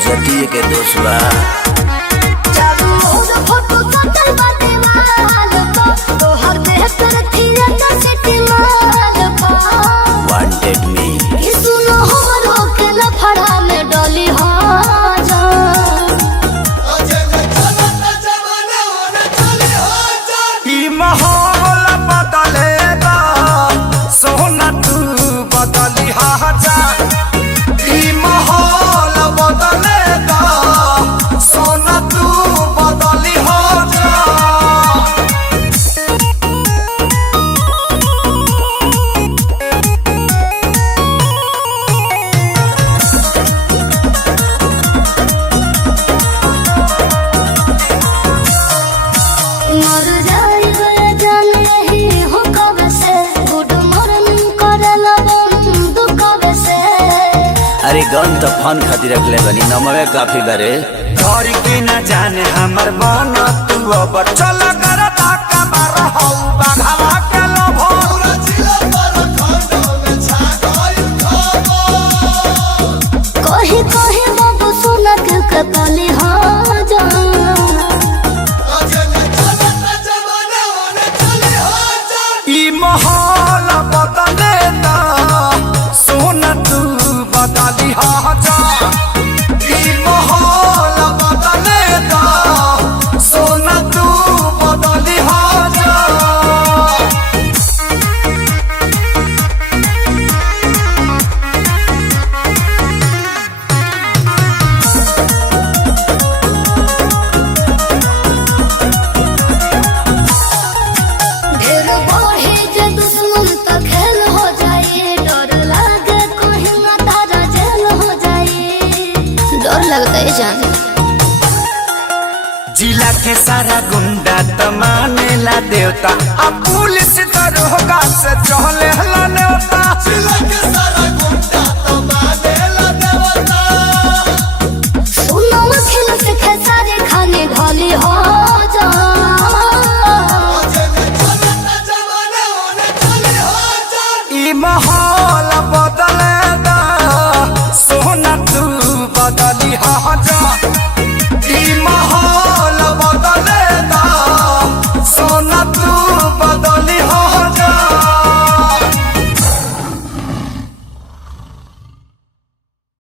इज्जती के दोस्त बा। वांटेड मी माहौल बदलेगा सोना तू बदली जा। माहौल बदलेगा सोना तू बदली जा। अरे गन तो फन खातिर रखले बनी नमवे काफी बारे। घर के न जाने हमर मन तू अब चल कर ताका बार हौ बाघवा के लोभ। कहीं कहीं बाबू सुना के कतली हाँ जा। माहौल बदलेगा सोना तू बदली जा। माहौल बदलेगा सोना तू बदली जा। लगता है जान जिला के सारा गुंडा तो मानेला देवता अब पुलिस दरोगा से चले हला नेवता। जिला के सारा